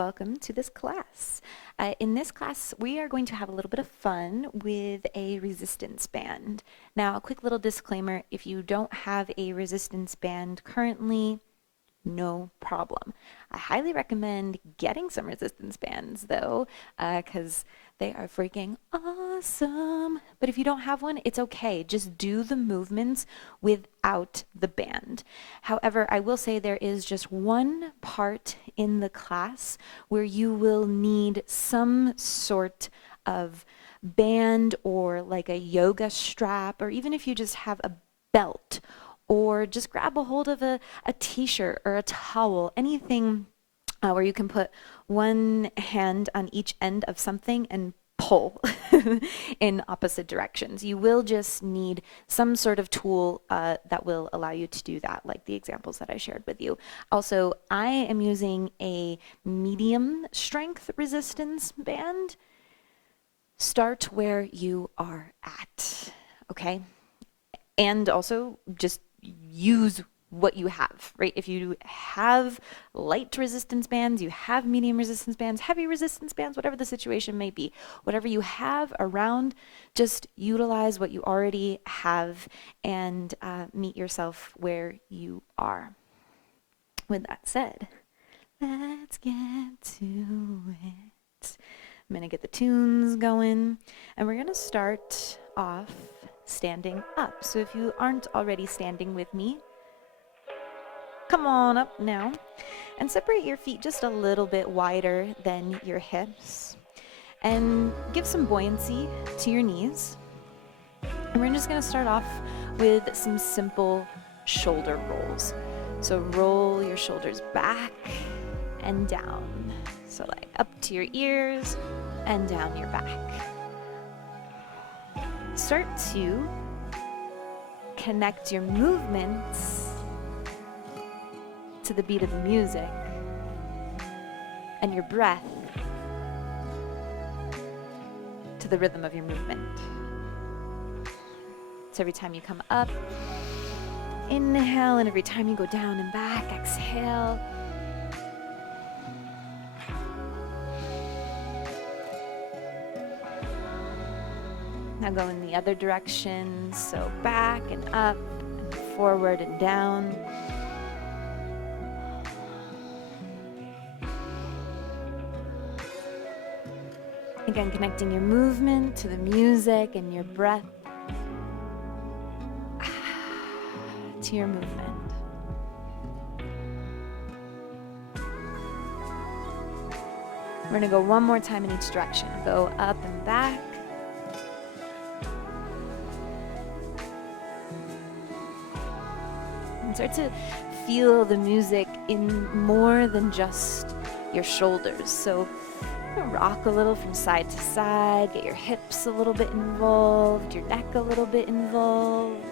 welcome to this class. In this class, we are going to have a little bit of fun with a resistance band. Now, a quick little disclaimer, if you don't have a resistance band currently, no problem. I highly recommend getting some resistance bands though, because they are freaking awesome. But if you don't have one, it's okay. Just do the movements without the band. However, I will say there is just one part in the class where you will need some sort of band or like a yoga strap, or even if you just have a belt, or just grab a hold of a t-shirt or a towel, anything where you can put one hand on each end of something and pull in opposite directions. You will just need some sort of tool that will allow you to do that, like the examples that I shared with you. Also, I am using a medium strength resistance band. Start where you are at, okay? And also just use what you have, right? If you have light resistance bands, you have medium resistance bands, heavy resistance bands, whatever the situation may be, whatever you have around, just utilize what you already have and meet yourself where you are. With that said, let's get to it. I'm gonna get the tunes going, and we're gonna start off standing up. So if you aren't already standing with me, come on up now and separate your feet just a little bit wider than your hips and give some buoyancy to your knees. And we're just going to start off with some simple shoulder rolls. So roll your shoulders back and down. So like up to your ears and down your back. Start to connect your movements to the beat of the music and your breath to the rhythm of your movement. So every time you come up, inhale, and every time you go down and back, exhale. Now go in the other direction, so back and up, and forward and down. Again, connecting your movement to the music and your breath to your movement. We're going to go one more time in each direction. Go up and back. And start to feel the music in more than just your shoulders. So rock a little from side to side, get your hips a little bit involved, your neck a little bit involved.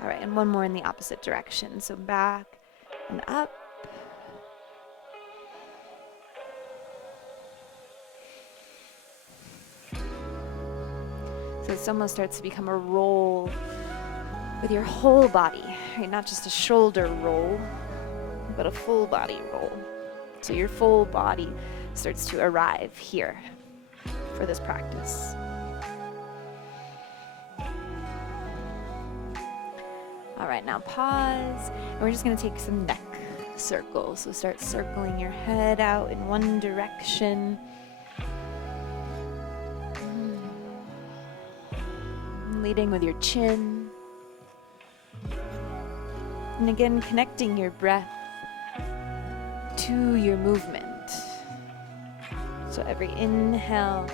All right, and one more in the opposite direction. So back and up. So it almost starts to become a roll with your whole body, right? Not just a shoulder roll, but a full body roll. So your full body starts to arrive here for this practice. All right, now pause, and we're just gonna take some neck circles. So start circling your head out in one direction. Leading with your chin. And again, connecting your breath to your movement. So every inhale,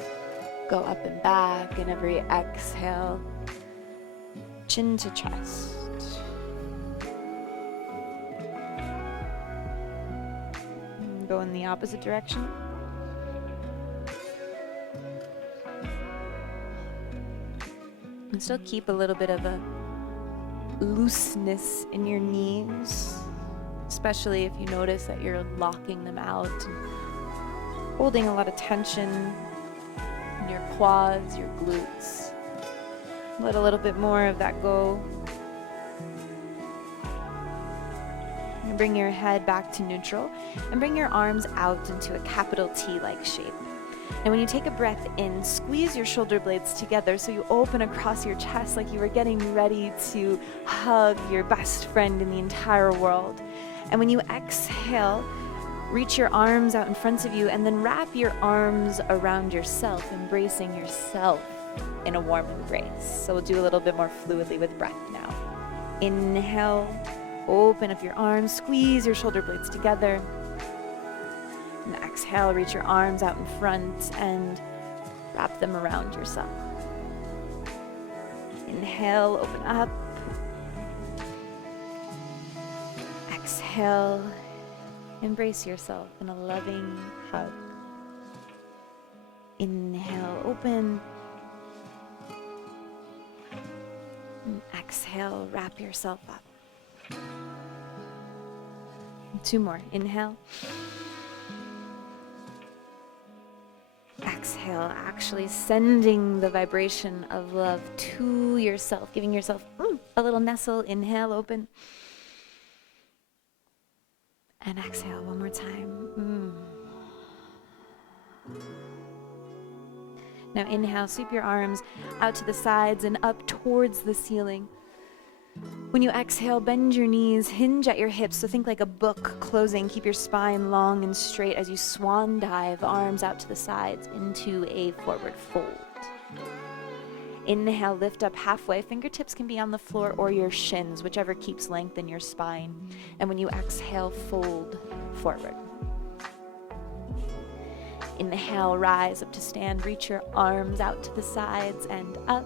go up and back, and every exhale, chin to chest. And go in the opposite direction. And still keep a little bit of a looseness in your knees, especially if you notice that you're locking them out and holding a lot of tension in your quads, your glutes. Let a little bit more of that go. And bring your head back to neutral and bring your arms out into a capital T-like shape. And when you take a breath in, squeeze your shoulder blades together so you open across your chest like you were getting ready to hug your best friend in the entire world. And when you exhale, reach your arms out in front of you and then wrap your arms around yourself, embracing yourself in a warm embrace. So we'll do a little bit more fluidly with breath now. Inhale, open up your arms, squeeze your shoulder blades together. And exhale, reach your arms out in front and wrap them around yourself. Inhale, open up. Exhale, embrace yourself in a loving hug. Inhale, open. And exhale, wrap yourself up. 2 more. Inhale. Exhale, actually sending the vibration of love to yourself, giving yourself a little nestle. Inhale, open. And exhale one more time. Now inhale, sweep your arms out to the sides and up towards the ceiling. When you exhale, bend your knees, hinge at your hips, so think like a book closing. Keep your spine long and straight as you swan dive, arms out to the sides into a forward fold. Inhale, lift up halfway. Fingertips can be on the floor or your shins, whichever keeps length in your spine. And when you exhale, fold forward. Inhale, rise up to stand. Reach your arms out to the sides and up.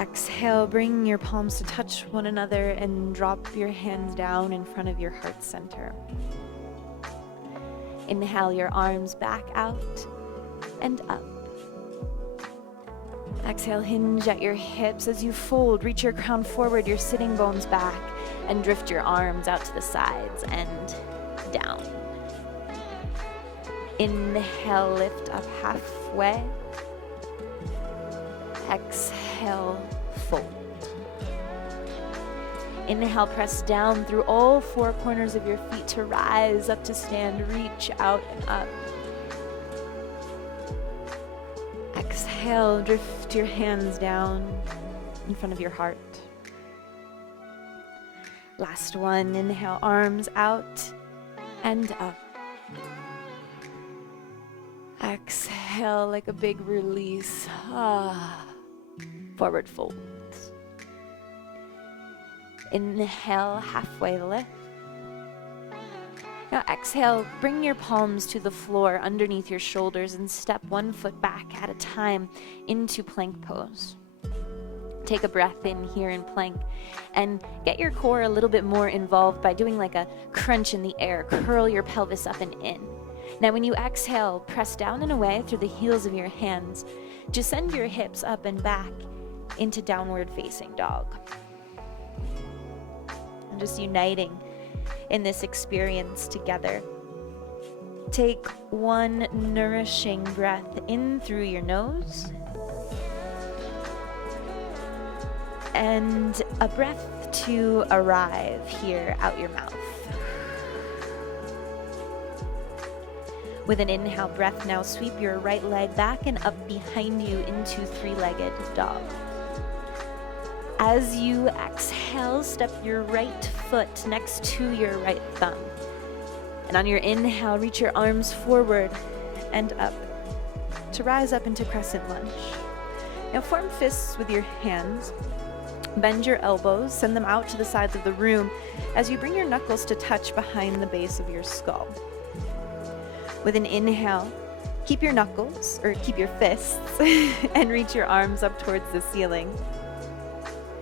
Exhale, bring your palms to touch one another and drop your hands down in front of your heart center. Inhale, your arms back out and up. Exhale, hinge at your hips as you fold. Reach your crown forward, your sitting bones back, and drift your arms out to the sides and down. Inhale, lift up halfway. Exhale, fold. Inhale, press down through all 4 corners of your feet to rise up to stand. Reach out and up. Exhale, drift your hands down in front of your heart. Last one. Inhale, arms out and up. Exhale like a big release. Forward fold. Inhale, halfway lift. Now exhale, bring your palms to the floor underneath your shoulders and step 1 foot back at a time into plank pose. Take a breath in here in plank and get your core a little bit more involved by doing like a crunch in the air. Curl your pelvis up and in. Now when you exhale, press down and away through the heels of your hands. Just send your hips up and back into downward facing dog. And just uniting in this experience together. Take 1 nourishing breath in through your nose and a breath to arrive here out your mouth. With an inhale breath, now sweep your right leg back and up behind you into 3-legged dog. As you exhale, step your right foot next to your right thumb. And on your inhale, reach your arms forward and up to rise up into crescent lunge. Now form fists with your hands. Bend your elbows, send them out to the sides of the room as you bring your knuckles to touch behind the base of your skull. With an inhale, keep your knuckles, or keep your fists, and reach your arms up towards the ceiling.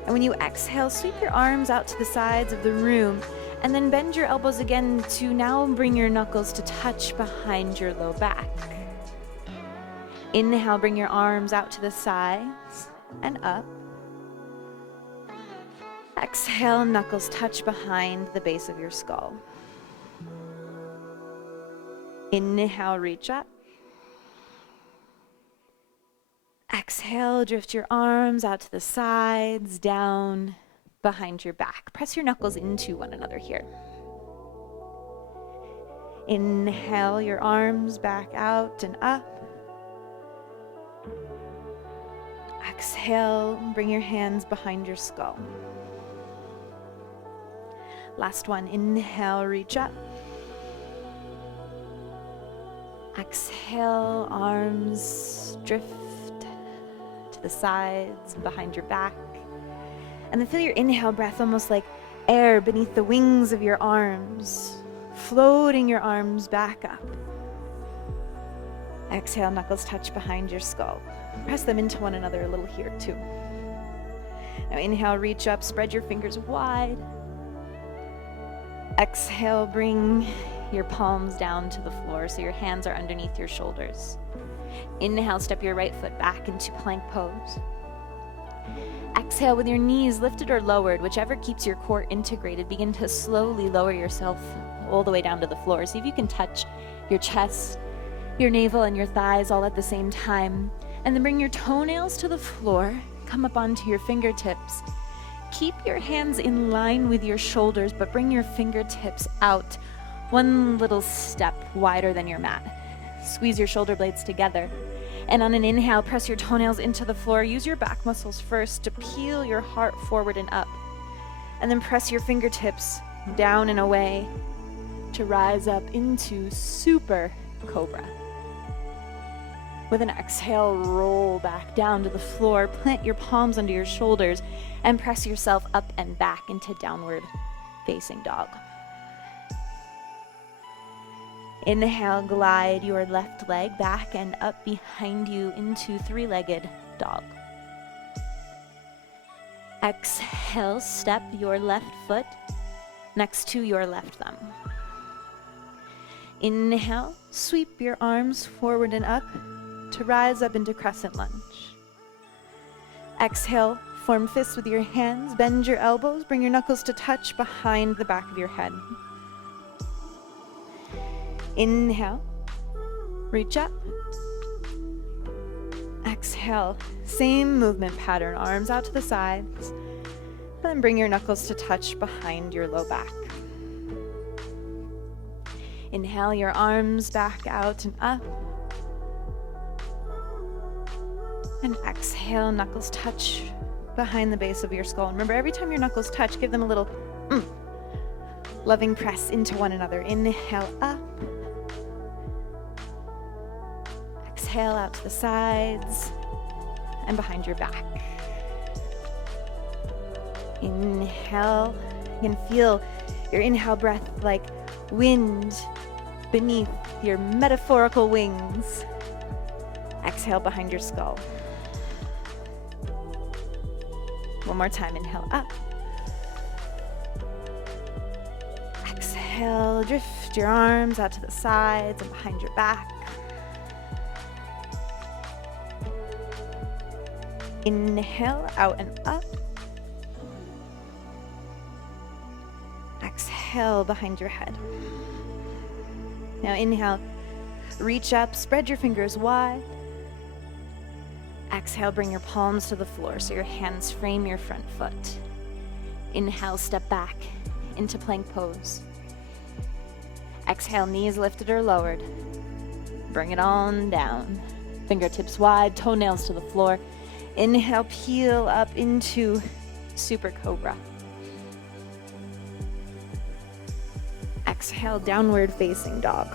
And when you exhale, sweep your arms out to the sides of the room, and then bend your elbows again to now bring your knuckles to touch behind your low back. Inhale, bring your arms out to the sides and up. Exhale, knuckles touch behind the base of your skull. Inhale, reach up. Exhale, drift your arms out to the sides, down behind your back. Press your knuckles into one another here. Inhale your arms back out and up. Exhale, bring your hands behind your skull. Last one, inhale, reach up. Exhale, arms drift to the sides, behind your back. And then feel your inhale breath almost like air beneath the wings of your arms, floating your arms back up. Exhale, knuckles touch behind your skull. Press them into one another a little here too. Now inhale, reach up, spread your fingers wide. Exhale, bring your palms down to the floor so your hands are underneath your shoulders. Inhale, step your right foot back into plank pose. Exhale, with your knees lifted or lowered, whichever keeps your core integrated, begin to slowly lower yourself all the way down to the floor. See if you can touch your chest, your navel, and your thighs all at the same time. And then bring your toenails to the floor, come up onto your fingertips. Keep your hands in line with your shoulders, but bring your fingertips out one little step wider than your mat. Squeeze your shoulder blades together. And on an inhale, press your toenails into the floor. Use your back muscles first to peel your heart forward and up. And then press your fingertips down and away to rise up into super cobra. With an exhale, roll back down to the floor, plant your palms under your shoulders, and press yourself up and back into downward facing dog. Inhale, glide your left leg back and up behind you into three-legged dog. Exhale, step your left foot next to your left thumb. Inhale, sweep your arms forward and up to rise up into crescent lunge. Exhale, form fists with your hands, bend your elbows, bring your knuckles to touch behind the back of your head. Inhale, reach up. Exhale, same movement pattern, arms out to the sides. Then bring your knuckles to touch behind your low back. Inhale, your arms back out and up. And exhale, knuckles touch behind the base of your skull. Remember, every time your knuckles touch, give them a little loving press into one another. Inhale, up. Exhale, out to the sides and behind your back. Inhale. You can feel your inhale breath like wind beneath your metaphorical wings. Exhale behind your skull. One more time, inhale up. Exhale, drift your arms out to the sides and behind your back. Inhale, out and up. Exhale, behind your head. Now inhale, reach up, spread your fingers wide. Exhale, bring your palms to the floor so your hands frame your front foot. Inhale, step back into plank pose. Exhale, knees lifted or lowered. Bring it on down. Fingertips wide, toenails to the floor. Inhale, peel up into super cobra. Exhale, downward facing dog.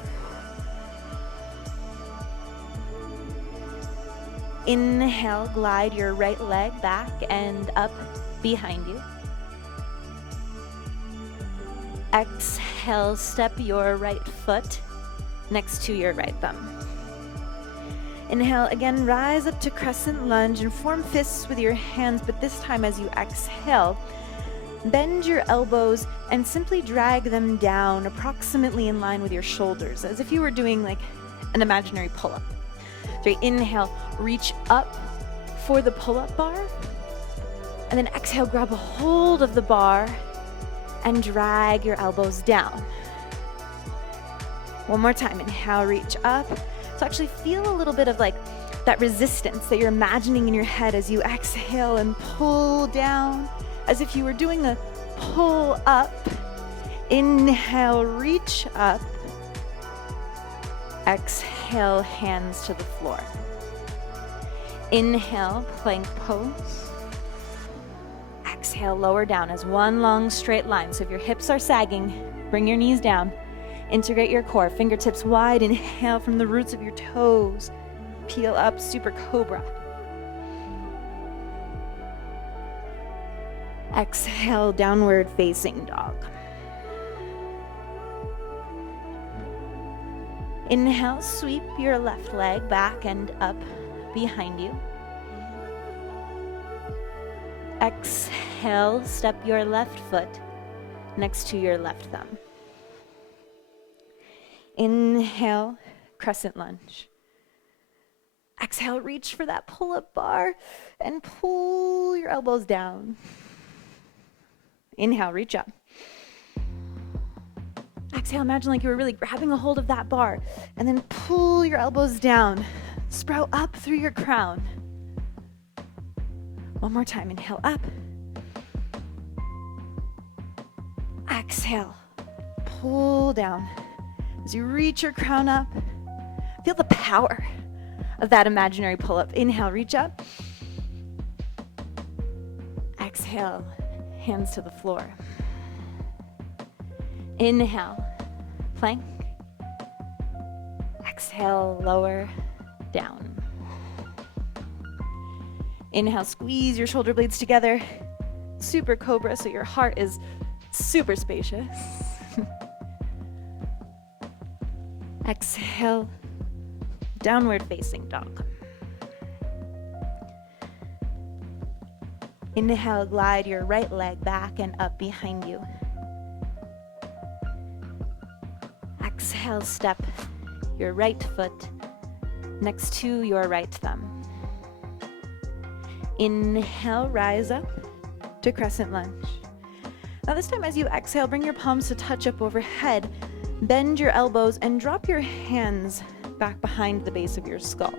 Inhale, glide your right leg back and up behind you. Exhale, step your right foot next to your right thumb. Inhale, again, rise up to crescent lunge and form fists with your hands, but this time as you exhale, bend your elbows and simply drag them down approximately in line with your shoulders, as if you were doing like an imaginary pull-up. So inhale, reach up for the pull-up bar, and then exhale, grab a hold of the bar and drag your elbows down. One more time, inhale, reach up. So actually feel a little bit of like that resistance that you're imagining in your head as you exhale and pull down, as if you were doing a pull up. Inhale, reach up. Exhale, hands to the floor. Inhale, plank pose. Exhale, lower down as one long straight line. So if your hips are sagging, bring your knees down. Integrate your core, fingertips wide. Inhale from the roots of your toes. Peel up, super cobra. Exhale, downward facing dog. Inhale, sweep your left leg back and up behind you. Exhale, step your left foot next to your left thumb. Inhale, crescent lunge. Exhale, reach for that pull-up bar and pull your elbows down. Inhale, reach up. Exhale, imagine like you were really grabbing a hold of that bar, and then pull your elbows down. Sprout up through your crown. One more time, inhale up. Exhale, pull down. As you reach your crown up, feel the power of that imaginary pull-up. Inhale, reach up. Exhale, hands to the floor. Inhale, plank. Exhale, lower down. Inhale, squeeze your shoulder blades together. Super cobra, so your heart is super spacious. Exhale, downward facing dog. Inhale, glide your right leg back and up behind you. Exhale, step your right foot next to your right thumb. Inhale, rise up to crescent lunge. Now this time as you exhale, bring your palms to touch up overhead. Bend your elbows and drop your hands back behind the base of your skull.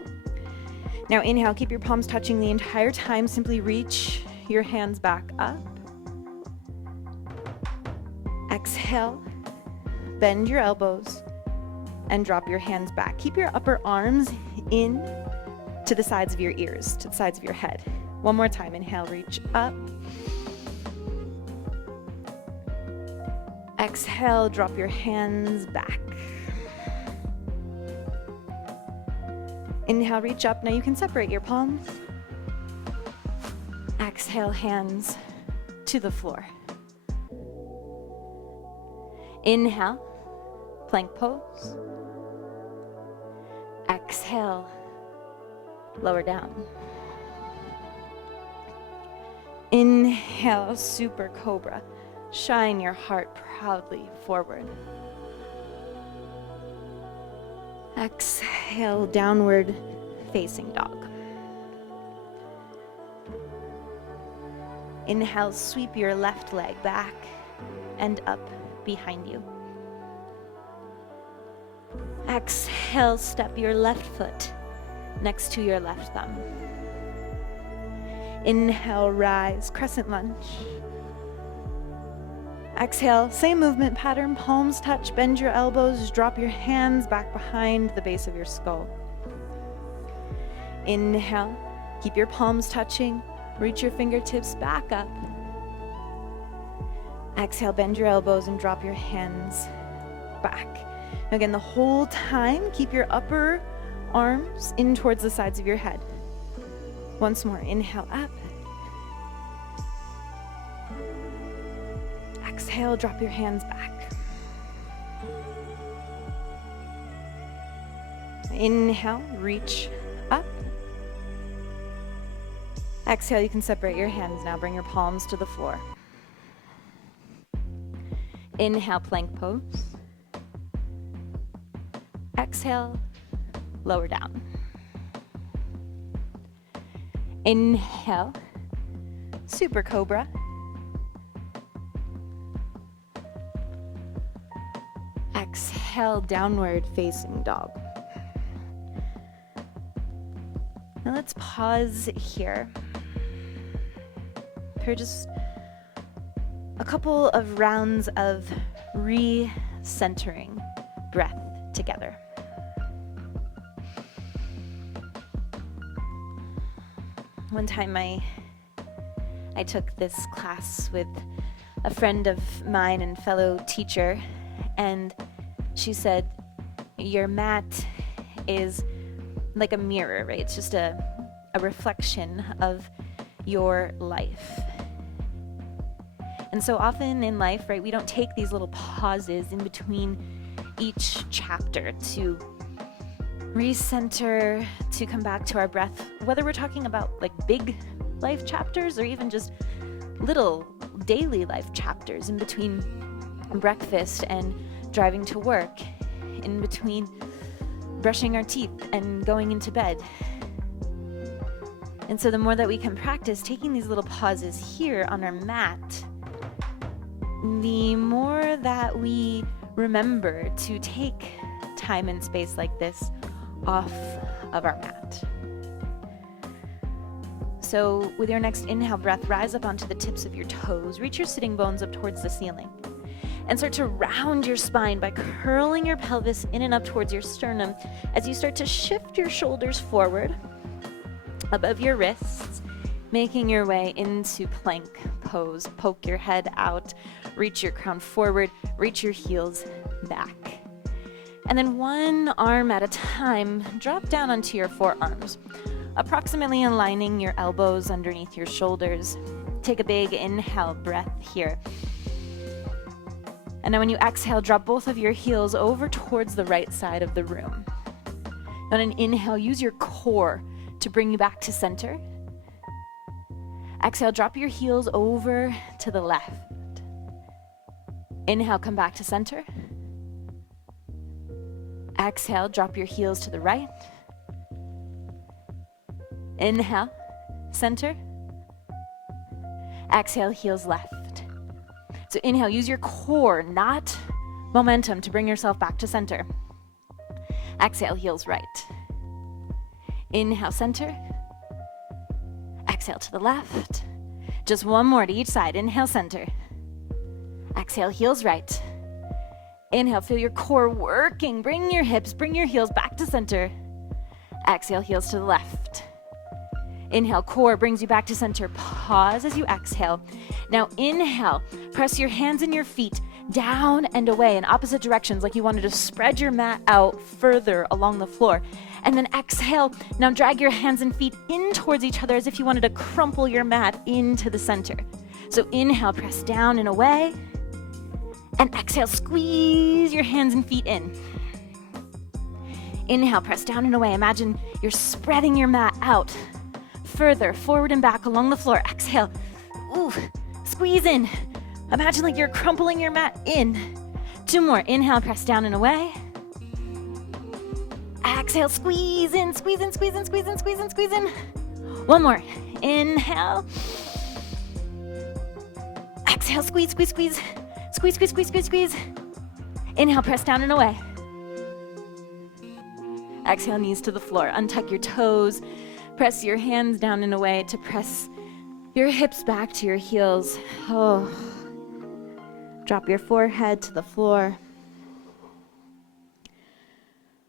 Now inhale, keep your palms touching the entire time. Simply reach your hands back up. Exhale, bend your elbows and drop your hands back. Keep your upper arms in to the sides of your ears, to the sides of your head. One more time, inhale, reach up. Exhale, drop your hands back. Inhale, reach up. Now you can separate your palms. Exhale, hands to the floor. Inhale, plank pose. Exhale, lower down. Inhale, super cobra. Shine your heart proudly forward. Exhale, downward facing dog. Inhale, sweep your left leg back and up behind you. Exhale, step your left foot next to your left thumb. Inhale, rise, crescent lunge. Exhale, same movement pattern, palms touch, bend your elbows, drop your hands back behind the base of your skull. Inhale, keep your palms touching, reach your fingertips back up. Exhale, bend your elbows and drop your hands back. Now again, the whole time, keep your upper arms in towards the sides of your head. Once more, inhale up. Exhale, drop your hands back. Inhale, reach up. Exhale, you can separate your hands now. Bring your palms to the floor. Inhale, plank pose. Exhale, lower down. Inhale, super cobra. Exhale, downward facing dog. Now let's pause here for just a couple of rounds of re-centering breath together. One time I took this class with a friend of mine and fellow teacher, and she said, your mat is like a mirror, right? It's just a reflection of your life. And so often in life, right, we don't take these little pauses in between each chapter to recenter, to come back to our breath, whether we're talking about like big life chapters or even just little daily life chapters in between breakfast and driving to work, in between brushing our teeth and going into bed. And so the more that we can practice taking these little pauses here on our mat, the more that we remember to take time and space like this off of our mat. So with your next inhale breath, rise up onto the tips of your toes, reach your sitting bones up towards the ceiling, and start to round your spine by curling your pelvis in and up towards your sternum as you start to shift your shoulders forward above your wrists, making your way into plank pose. Poke your head out, reach your crown forward, reach your heels back. And then one arm at a time, drop down onto your forearms, approximately aligning your elbows underneath your shoulders. Take a big inhale breath here. And now when you exhale, drop both of your heels over towards the right side of the room. On an inhale, use your core to bring you back to center. Exhale, drop your heels over to the left. Inhale, come back to center. Exhale, drop your heels to the right. Inhale, center. Exhale, heels left. So inhale, use your core, not momentum, to bring yourself back to center. Exhale, heels right. Inhale, center. Exhale to the left. Just one more to each side. Inhale, center. Exhale, heels right. Inhale, feel your core working. Bring your hips, bring your heels back to center. Exhale, heels to the left. Inhale, core brings you back to center. Pause as you exhale. Now inhale, press your hands and your feet down and away in opposite directions, like you wanted to spread your mat out further along the floor. And then exhale, now drag your hands and feet in towards each other as if you wanted to crumple your mat into the center. So inhale, press down and away. And exhale, squeeze your hands and feet in. Inhale, press down and away. Imagine you're spreading your mat out further, forward and back along the floor. Exhale, ooh, squeeze in. Imagine like you're crumpling your mat in. 2 more. Inhale, press down and away. Exhale, squeeze in, squeeze in, squeeze in, squeeze in, squeeze in, squeeze in. 1 more. Inhale. Exhale, squeeze, squeeze, squeeze. Squeeze, squeeze, squeeze, squeeze, squeeze. Inhale, press down and away. Exhale, knees to the floor. Untuck your toes. Press your hands down and away to press your hips back to your heels. Oh. Drop your forehead to the floor.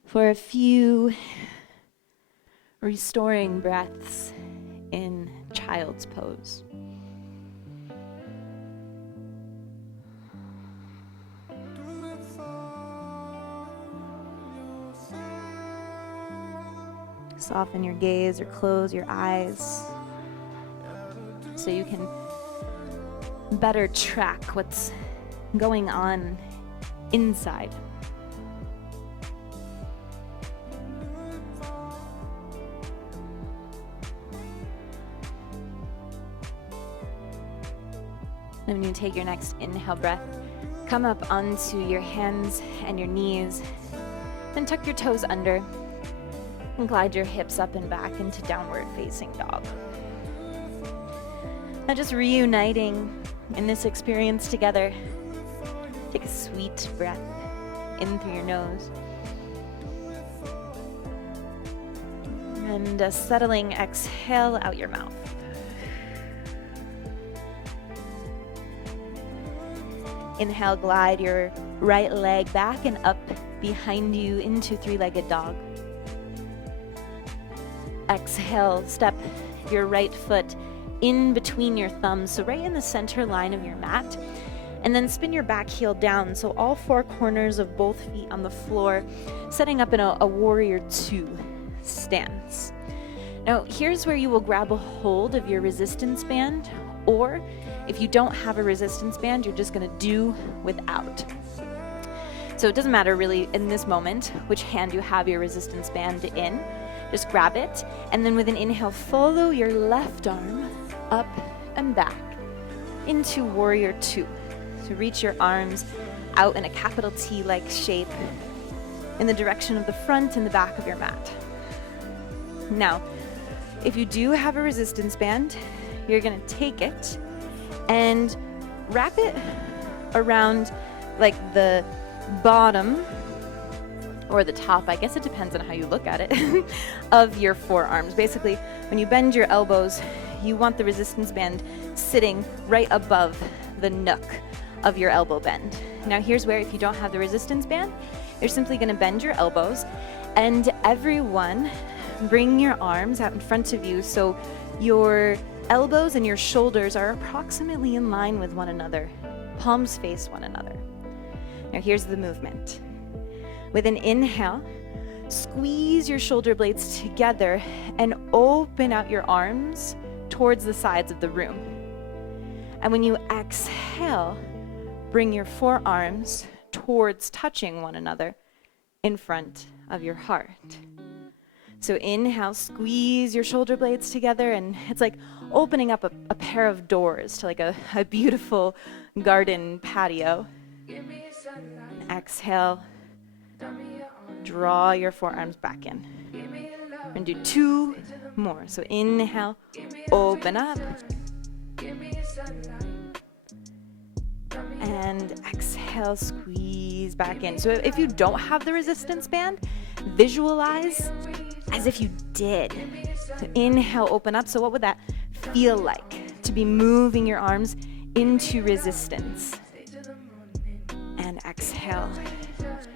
For a few restoring breaths in child's pose. Soften your gaze or close your eyes so you can better track what's going on inside. And when you take your next inhale breath, come up onto your hands and your knees, then tuck your toes under and glide your hips up and back into downward facing dog. Now just reuniting in this experience together. Take a sweet breath in through your nose. And a settling exhale out your mouth. Inhale, glide your right leg back and up behind you into three-legged dog. Exhale, step your right foot in between your thumbs, so right in the center line of your mat. And then spin your back heel down, so all four corners of both feet on the floor, setting up in a warrior two stance. Now, here's where you will grab a hold of your resistance band, or if you don't have a resistance band, you're just gonna do without. So it doesn't matter really in this moment which hand you have your resistance band in. Just grab it, and then with an inhale, follow your left arm up and back into warrior two. So reach your arms out in a capital T-like shape in the direction of the front and the back of your mat. Now, if you do have a resistance band, you're gonna take it and wrap it around like the bottom or the top, I guess it depends on how you look at it, of your forearms. Basically, when you bend your elbows, you want the resistance band sitting right above the nook of your elbow bend. Now here's where, if you don't have the resistance band, you're simply gonna bend your elbows, and everyone bring your arms out in front of you so your elbows and your shoulders are approximately in line with one another. Palms face one another. Now here's the movement. With an inhale, squeeze your shoulder blades together and open out your arms towards the sides of the room. And when you exhale, bring your forearms towards touching one another in front of your heart. So inhale, squeeze your shoulder blades together, and it's like opening up a pair of doors to like a beautiful garden patio. Exhale, draw your forearms back in. And do two more. So inhale, open up. And exhale, squeeze back in. So if you don't have the resistance band, visualize as if you did. So inhale, open up. So what would that feel like to be moving your arms into resistance? And exhale.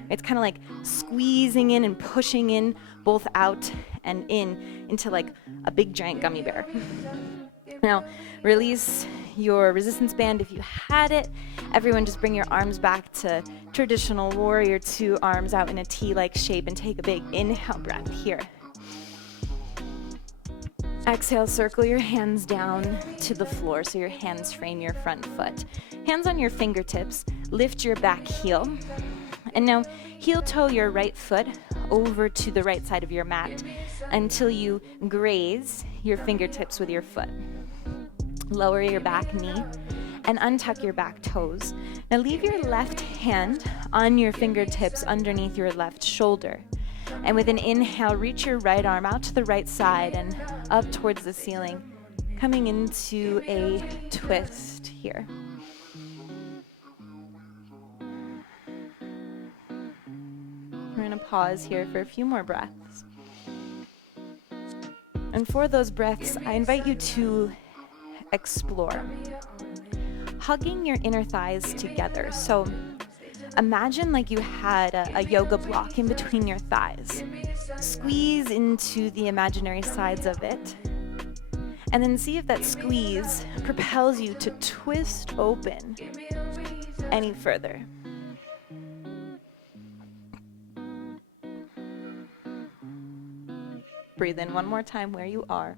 It's kind of like squeezing in and pushing in, both out and in, into like a big giant gummy bear. Now, release your resistance band if you had it. Everyone just bring your arms back to traditional warrior two, arms out in a T-like shape, and take a big inhale breath here. Exhale, circle your hands down to the floor so your hands frame your front foot. Hands on your fingertips, lift your back heel. And now heel toe your right foot over to the right side of your mat until you graze your fingertips with your foot. Lower your back knee and untuck your back toes. Now leave your left hand on your fingertips underneath your left shoulder. And with an inhale, reach your right arm out to the right side and up towards the ceiling, coming into a twist here. We're going to pause here for a few more breaths. And for those breaths, I invite you to explore hugging your inner thighs together. So imagine like you had a yoga block in between your thighs. Squeeze into the imaginary sides of it, and then see if that squeeze propels you to twist open any further. Breathe in one more time where you are.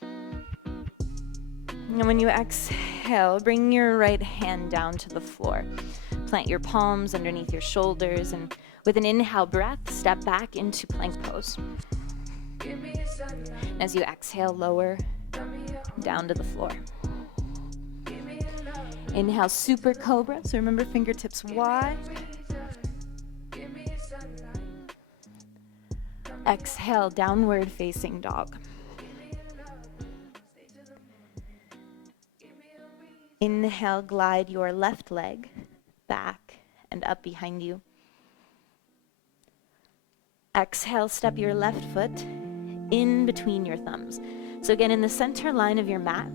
And when you exhale, bring your right hand down to the floor. Plant your palms underneath your shoulders, and with an inhale breath, step back into plank pose. As you exhale, lower down to the floor. Inhale, super cobra. So remember, fingertips wide. Exhale, downward facing dog. Inhale, glide your left leg back and up behind you. Exhale, step your left foot in between your thumbs. So again, in the center line of your mat,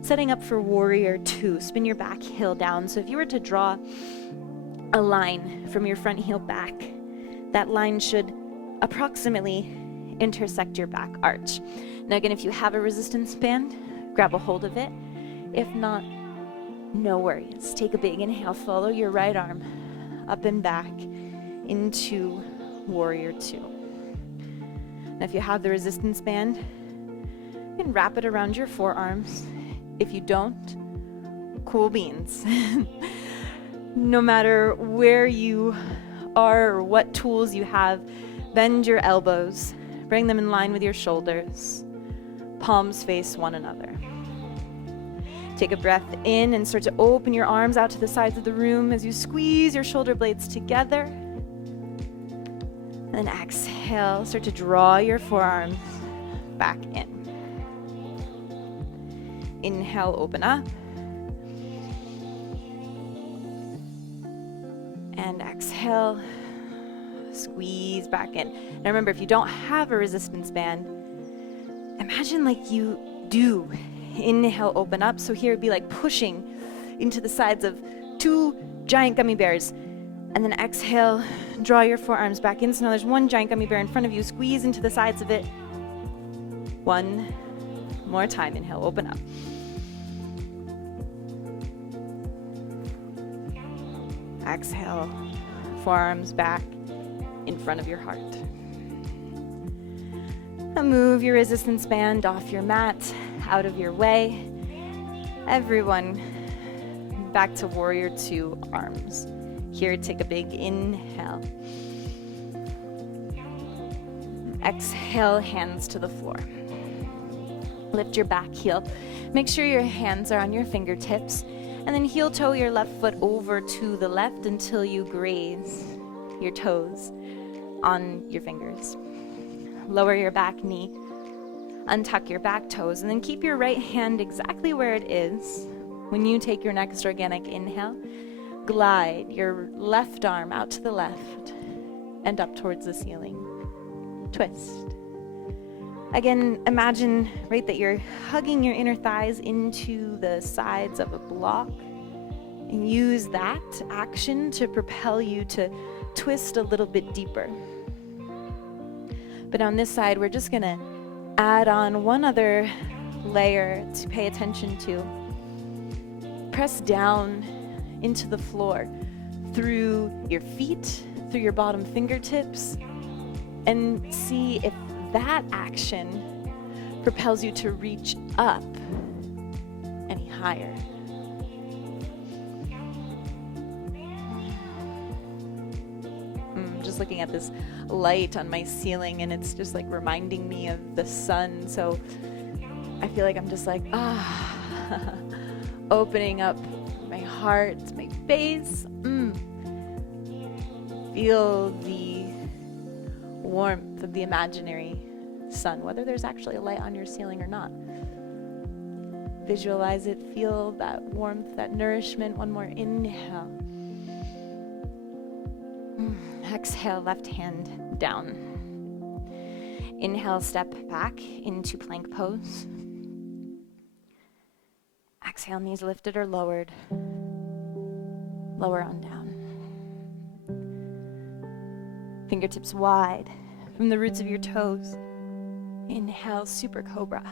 setting up for warrior two. Spin your back heel down. So if you were to draw a line from your front heel back, that line should approximately intersect your back arch. Now again, if you have a resistance band, grab a hold of it. If not, no worries. Take a big inhale, follow your right arm up and back into warrior two. Now if you have the resistance band, you can wrap it around your forearms. If you don't, cool beans. No matter where you are or what tools you have, bend your elbows, bring them in line with your shoulders, palms face one another. Take a breath in and start to open your arms out to the sides of the room as you squeeze your shoulder blades together. And then exhale, start to draw your forearms back in. Inhale, open up. And exhale, squeeze back in. Now remember, if you don't have a resistance band, imagine like you do. Inhale, open up. So here it'd be like pushing into the sides of two giant gummy bears. And then exhale, draw your forearms back in. So now there's one giant gummy bear in front of you. Squeeze into the sides of it. One more time. Inhale, open up. Exhale, forearms back in front of your heart. Now move your resistance band off your mat, out of your way. Everyone back to warrior two, arms. Here, take a big inhale. Exhale, hands to the floor. Lift your back heel. Make sure your hands are on your fingertips. And then heel toe your left foot over to the left until you graze your toes on your fingers. Lower your back knee, untuck your back toes, and then keep your right hand exactly where it is. When you take your next organic inhale, glide your left arm out to the left and up towards the ceiling. Twist. Again, imagine, right, that you're hugging your inner thighs into the sides of a block, and use that action to propel you to twist a little bit deeper. But on this side, we're just gonna add on one other layer to pay attention to. Press down into the floor through your feet, through your bottom fingertips, and see if that action propels you to reach up any higher. Just looking at this light on my ceiling, and it's just like reminding me of the sun. So I feel like I'm just like, opening up my heart, my face. Feel the warmth of the imaginary sun, whether there's actually a light on your ceiling or not. Visualize it, feel that warmth, that nourishment. One more inhale. Exhale, left hand down. Inhale, step back into plank pose. Exhale, knees lifted or lowered. Lower on down. Fingertips wide from the roots of your toes. Inhale, super cobra.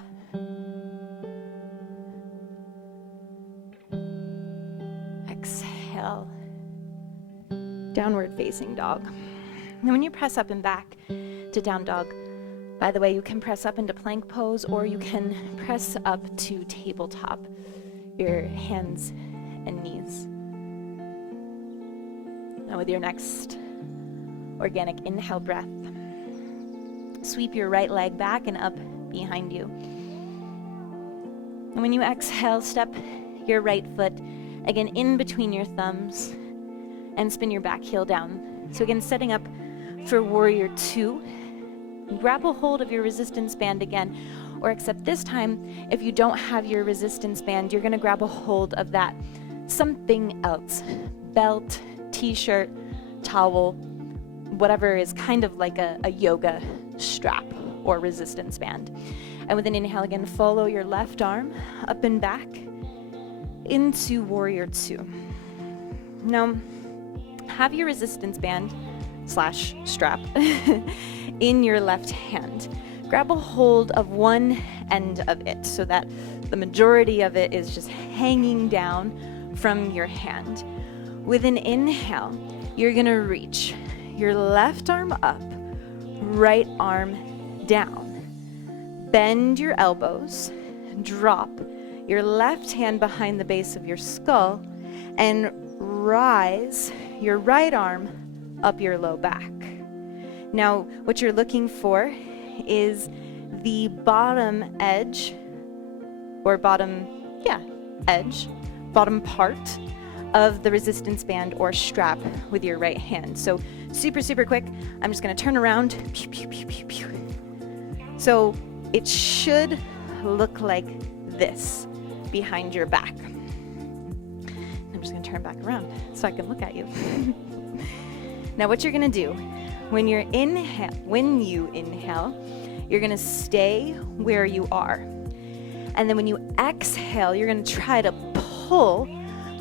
Exhale, downward facing dog. And when you press up and back to down dog, by the way, you can press up into plank pose, or you can press up to tabletop, your hands and knees. Now with your next organic inhale breath, sweep your right leg back and up behind you. And when you exhale, step your right foot again in between your thumbs and spin your back heel down. So again, setting up for warrior two. Grab a hold of your resistance band again, or except this time, if you don't have your resistance band, you're gonna grab a hold of that something else. Belt, t-shirt, towel, whatever is kind of like a yoga strap or resistance band. And with an inhale again, follow your left arm up and back into warrior two. Now, have your resistance band / strap in your left hand. Grab a hold of one end of it so that the majority of it is just hanging down from your hand. With an inhale, you're gonna reach your left arm up, right arm down. Bend your elbows, drop your left hand behind the base of your skull, and rise your right arm up your low back. Now, what you're looking for is the bottom edge, or bottom part of the resistance band or strap with your right hand. So super, super quick, I'm just gonna turn around. Pew, pew, pew, pew, pew. So it should look like this behind your back. I'm just gonna turn back around so I can look at you. Now what you're gonna do, when you inhale, you're gonna stay where you are. And then when you exhale, you're gonna try to pull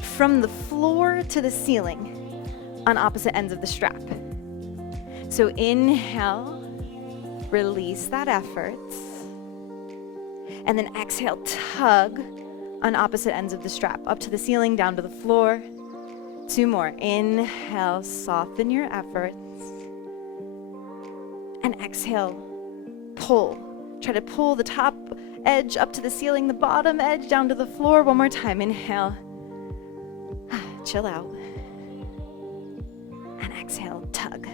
from the floor to the ceiling on opposite ends of the strap. So inhale, release that effort. And then exhale, tug on opposite ends of the strap, up to the ceiling, down to the floor. 2 more. Inhale, soften your efforts. And exhale, pull. Try to pull the top edge up to the ceiling, the bottom edge down to the floor. 1 more time. Inhale. Chill out. And exhale, tug.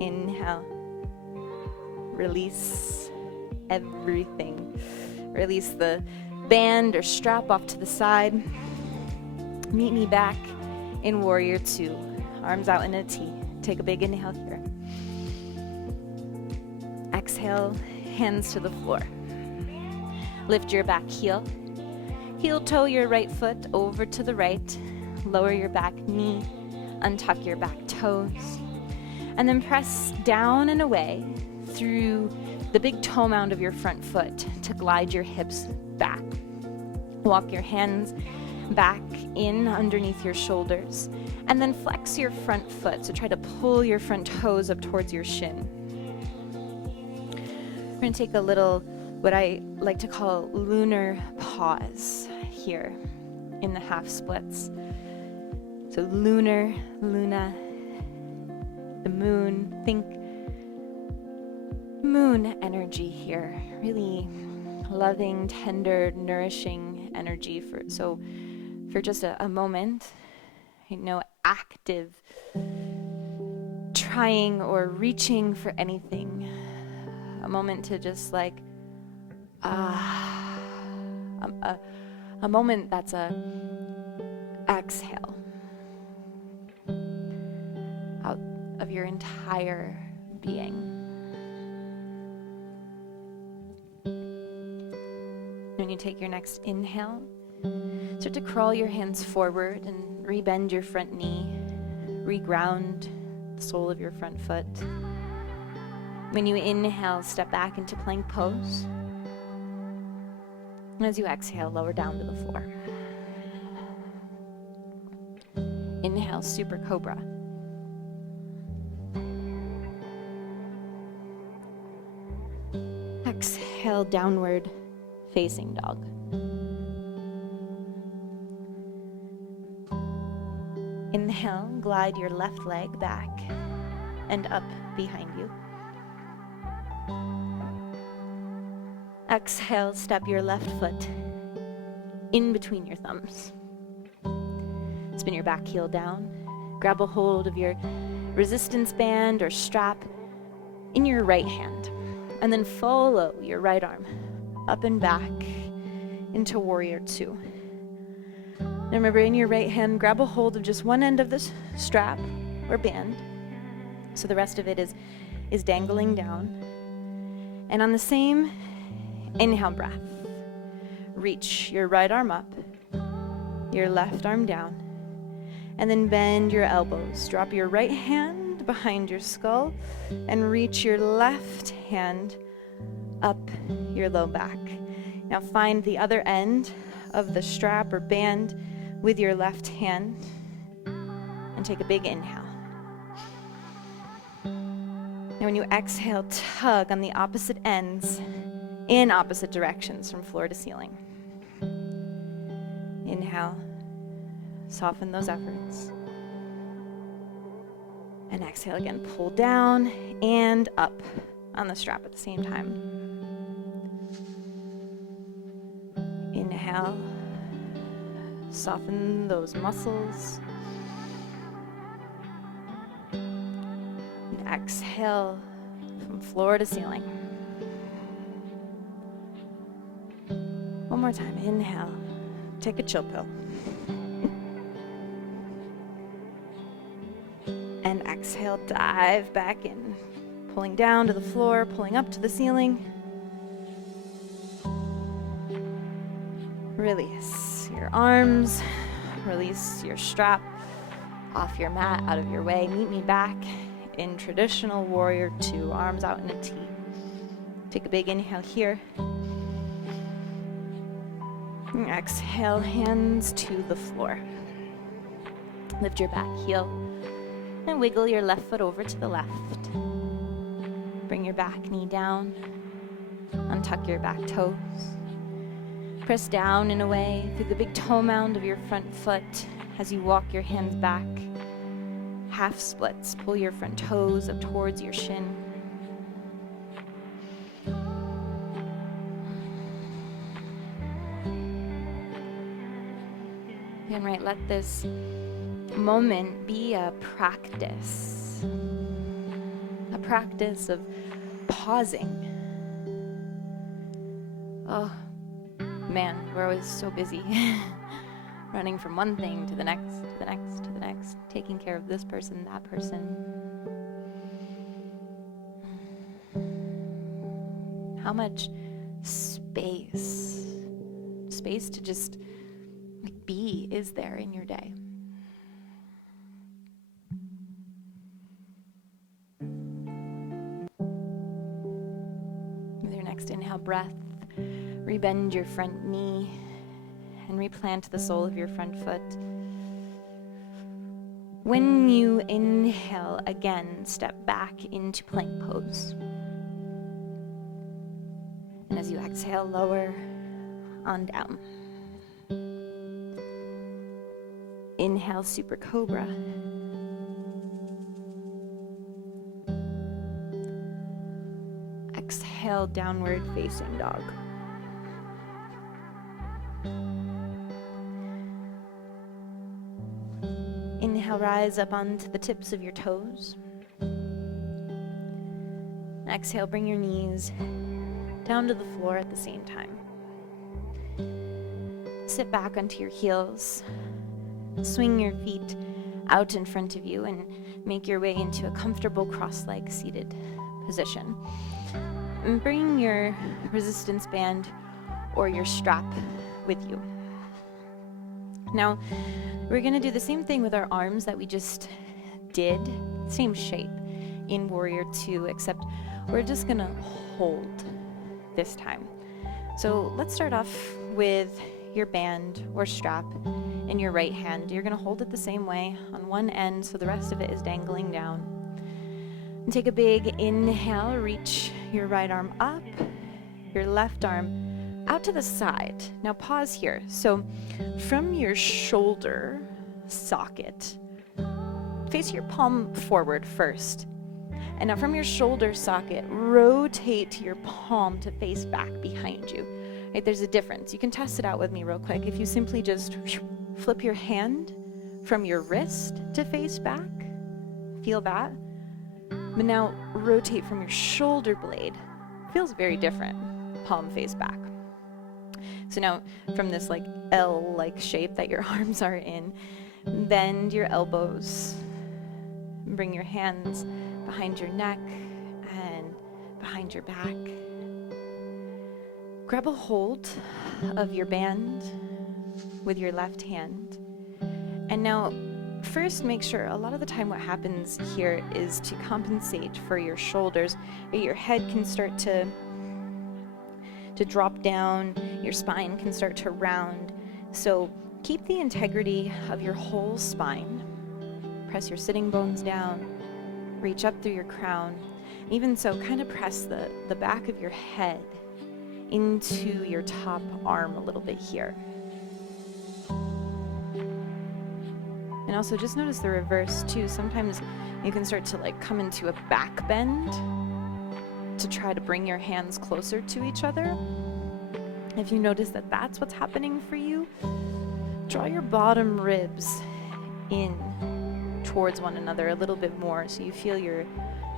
Inhale. Release everything. Release the band or strap off to the side. Meet me back in warrior two. Arms out in a T. Take a big inhale here. Exhale, hands to the floor. Lift your back heel. Heel toe your right foot over to the right. Lower your back knee. Untuck your back toes. And then press down and away through the big toe mound of your front foot to glide your hips back. Walk your hands back in underneath your shoulders. And then flex your front foot. So try to pull your front toes up towards your shin. We're going to take a little, what I like to call lunar pause here in the half splits. So lunar, luna, the moon. Think moon energy here. Really loving, tender, nourishing energy for just a moment, no active trying or reaching for anything. A moment to just like a moment that's a exhale out of your entire being. When you take your next inhale, start to crawl your hands forward and rebend your front knee, reground the sole of your front foot. When you inhale, step back into plank pose. And as you exhale, lower down to the floor. Inhale, super cobra. Exhale, downward facing dog. Inhale, glide your left leg back and up behind you. Exhale, step your left foot in between your thumbs. Spin your back heel down. Grab a hold of your resistance band or strap in your right hand. And then follow your right arm up and back into warrior two. Now remember, in your right hand, grab a hold of just one end of this strap or band. So the rest of it is dangling down. And on the same inhale breath, reach your right arm up, your left arm down, And then bend your elbows. Drop your right hand behind your skull and reach your left hand up your low back. Now find the other end of the strap or band with your left hand and take a big inhale. And when you exhale, tug on the opposite ends in opposite directions from floor to ceiling. Inhale, soften those efforts. And exhale again, pull down and up on the strap at the same time. Inhale, soften those muscles. And exhale from floor to ceiling. One more time, inhale, take a chill pill. And exhale, dive back in, pulling down to the floor, pulling up to the ceiling. Release your arms, release your strap off your mat, out of your way. Meet me back in traditional warrior 2, arms out in a T. Take a big inhale here. And exhale, hands to the floor. Lift your back heel and wiggle your left foot over to the left. Bring your back knee down. Untuck your back toes. Press down and away through the big toe mound of your front foot as you walk your hands back. Half splits. Pull your front toes up towards your shin. And right, let this moment be a practice of pausing. Oh man, we're always so busy running from one thing to the next, to the next, to the next, taking care of this person, that person. How much space to just be is there in your day? With your next inhale breath, rebend your front knee and replant the sole of your front foot. When you inhale, again, step back into plank pose. And as you exhale, lower on down. Inhale, super cobra. Exhale, downward facing dog. Inhale, rise up onto the tips of your toes. Exhale, bring your knees down to the floor at the same time. Sit back onto your heels. Swing your feet out in front of you and make your way into a comfortable cross-legged seated position. And bring your resistance band or your strap with you. Now, we're going to do the same thing with our arms that we just did, same shape in Warrior 2, except we're just going to hold this time. So let's start off with your band or strap in your right hand. You're going to hold it the same way on one end so the rest of it is dangling down. And take a big inhale, reach your right arm up, your left arm out to the side. Now pause here. So from your shoulder socket, face your palm forward first. And now from your shoulder socket, rotate your palm to face back behind you. Right, there's a difference. You can test it out with me real quick. If you simply just flip your hand from your wrist to face back, feel that. But now rotate from your shoulder blade. Feels very different. Palm face back. So now from this like L-like shape that your arms are in, bend your elbows. Bring your hands behind your neck and behind your back. Grab a hold of your band with your left hand. And now first make sure, a lot of the time what happens here is to compensate for your shoulders. Your head can start to drop down, your spine can start to round. So keep the integrity of your whole spine. Press your sitting bones down, reach up through your crown. Even so, kind of press the back of your head into your top arm a little bit here. And also just notice the reverse too. Sometimes you can start to like come into a back bend to try to bring your hands closer to each other. If you notice that that's what's happening for you, draw your bottom ribs in towards one another a little bit more so you feel your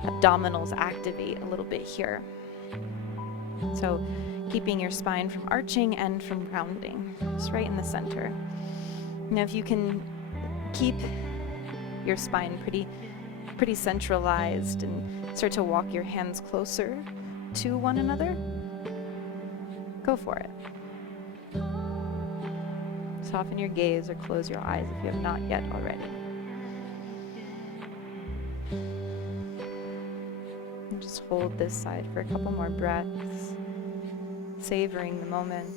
abdominals activate a little bit here. So keeping your spine from arching and from rounding, just right in the center. Now if you can keep your spine pretty centralized and start to walk your hands closer to one another, go for it. Soften your gaze or close your eyes if you have not yet already. And just hold this side for a couple more breaths, savoring the moment,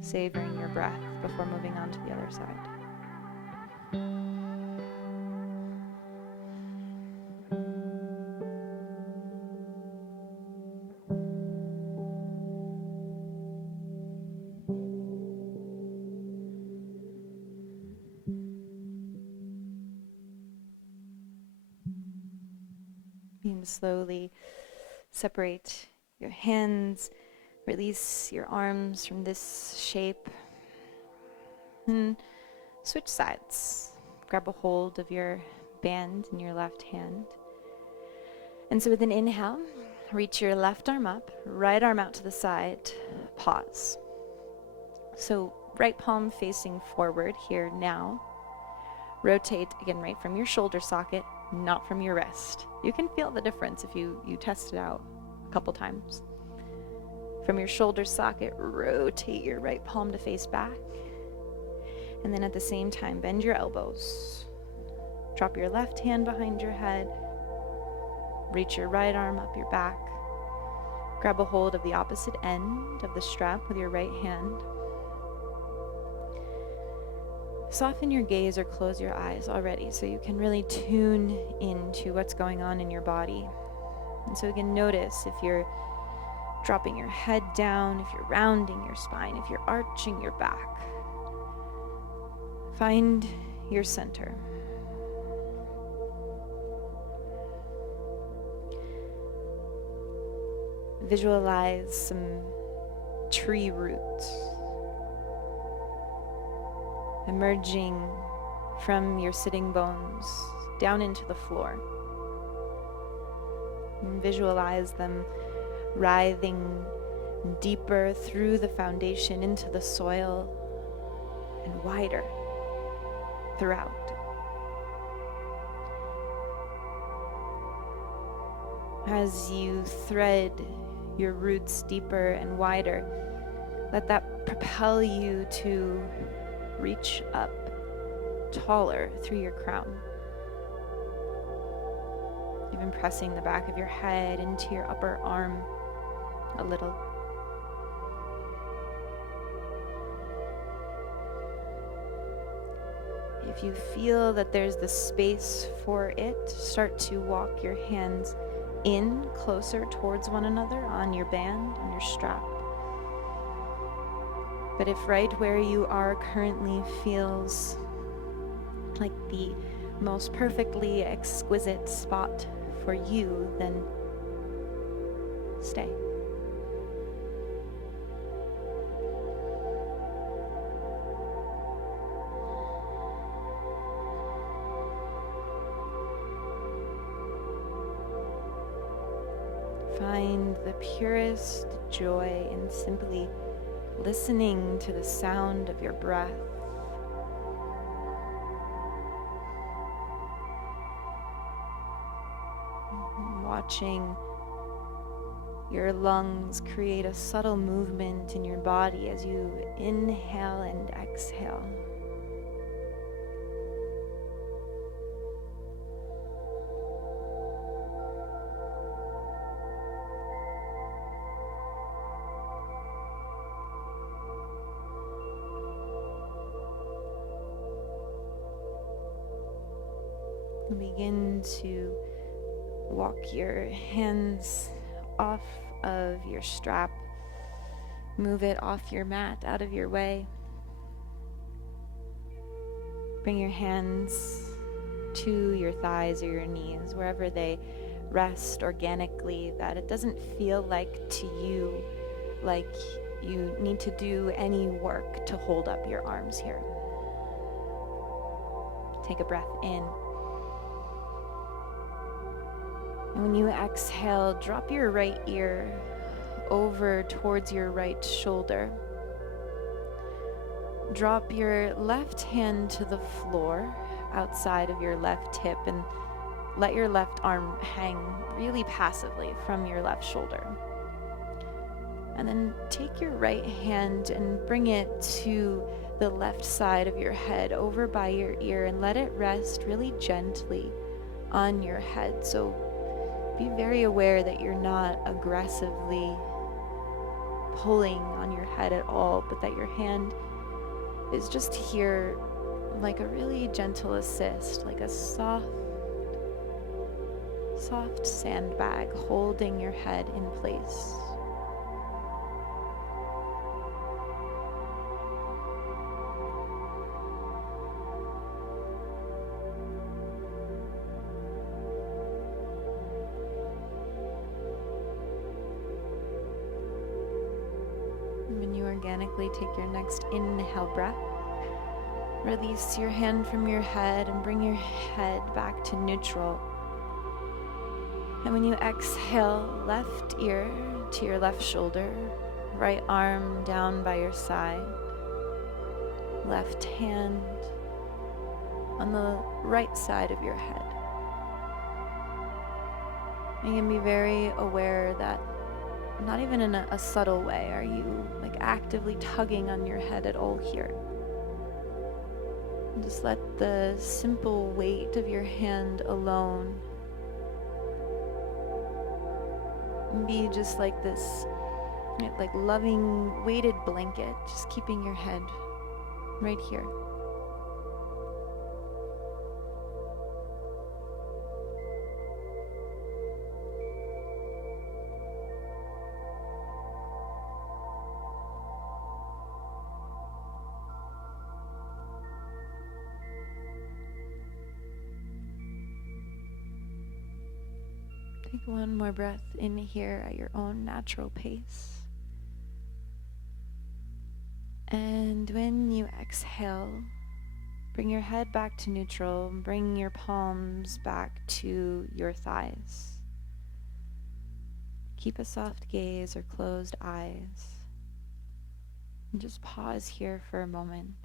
savoring your breath before moving on to the other side. Begin to slowly separate your hands, release your arms from this shape, and switch sides. Grab a hold of your band in your left hand. And so with an inhale, reach your left arm up, right arm out to the side, pause. So right palm facing forward here now. Rotate again right from your shoulder socket, not from your wrist. You can feel the difference if you test it out a couple times. From your shoulder socket, rotate your right palm to face back. And then at the same time, bend your elbows. Drop your left hand behind your head. Reach your right arm up your back. Grab a hold of the opposite end of the strap with your right hand. Soften your gaze or close your eyes already so you can really tune into what's going on in your body. And so again, notice if you're dropping your head down, if you're rounding your spine, if you're arching your back. Find your center. Visualize some tree roots emerging from your sitting bones down into the floor. And visualize them writhing deeper through the foundation into the soil and wider throughout. As you thread your roots deeper and wider, let that propel you to reach up taller through your crown. Even pressing the back of your head into your upper arm a little. If you feel that there's the space for it, start to walk your hands in closer towards one another on your band, on your strap. But if right where you are currently feels like the most perfectly exquisite spot for you, then stay. Find the purest joy in simply listening to the sound of your breath. Watching your lungs create a subtle movement in your body as you inhale and exhale. Begin to walk your hands off of your strap. Move it off your mat, out of your way. Bring your hands to your thighs or your knees, wherever they rest organically, that it doesn't feel like to you like you need to do any work to hold up your arms here. Take a breath in. And when you exhale, drop your right ear over towards your right shoulder. Drop your left hand to the floor outside of your left hip and let your left arm hang really passively from your left shoulder. And then take your right hand and bring it to the left side of your head over by your ear and let it rest really gently on your head. So be very aware that you're not aggressively pulling on your head at all, but that your hand is just here like a really gentle assist, like a soft sandbag holding your head in place. When you organically take your next inhale breath, release your hand from your head and bring your head back to neutral. And when you exhale, left ear to your left shoulder, right arm down by your side, left hand on the right side of your head. You can be very aware that not even in a subtle way are you like actively tugging on your head at all here. Just let the simple weight of your hand alone be just like this, like loving weighted blanket, just keeping your head right here. Take one more breath in here at your own natural pace. And when you exhale, bring your head back to neutral, bring your palms back to your thighs. Keep a soft gaze or closed eyes. And just pause here for a moment.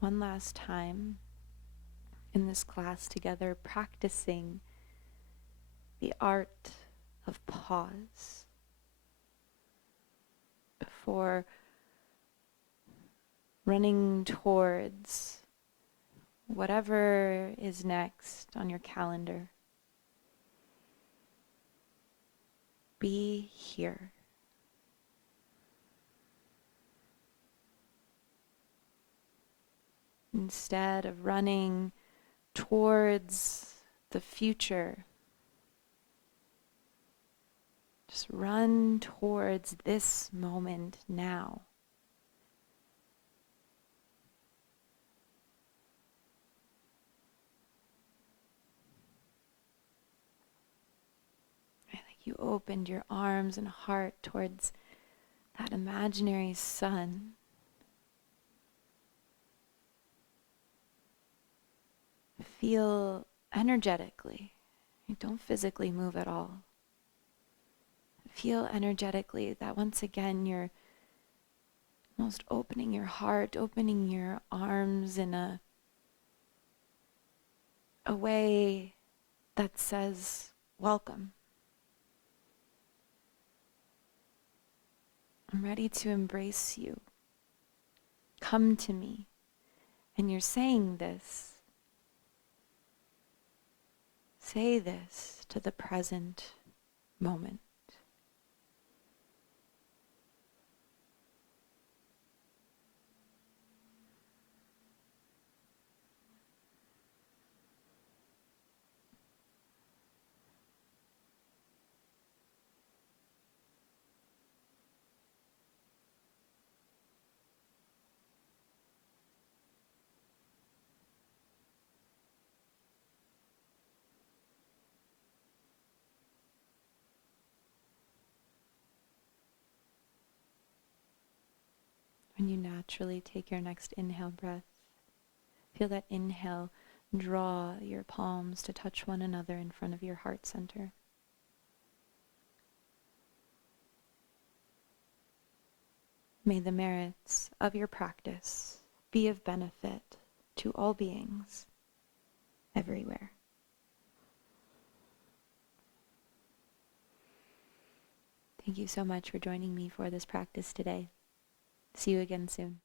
One last time in this class together, practicing the art of pause before running towards whatever is next on your calendar. Be here. Instead of running towards the future, just run towards this moment now. Like you opened your arms and heart towards that imaginary sun. Feel energetically. You don't physically move at all. Feel energetically that once again you're almost opening your heart, opening your arms in a way that says, welcome. I'm ready to embrace you. Come to me. And you're saying this. Say this to the present moment. And you naturally take your next inhale breath. Feel that inhale draw your palms to touch one another in front of your heart center. May the merits of your practice be of benefit to all beings everywhere. Thank you so much for joining me for this practice today. See you again soon.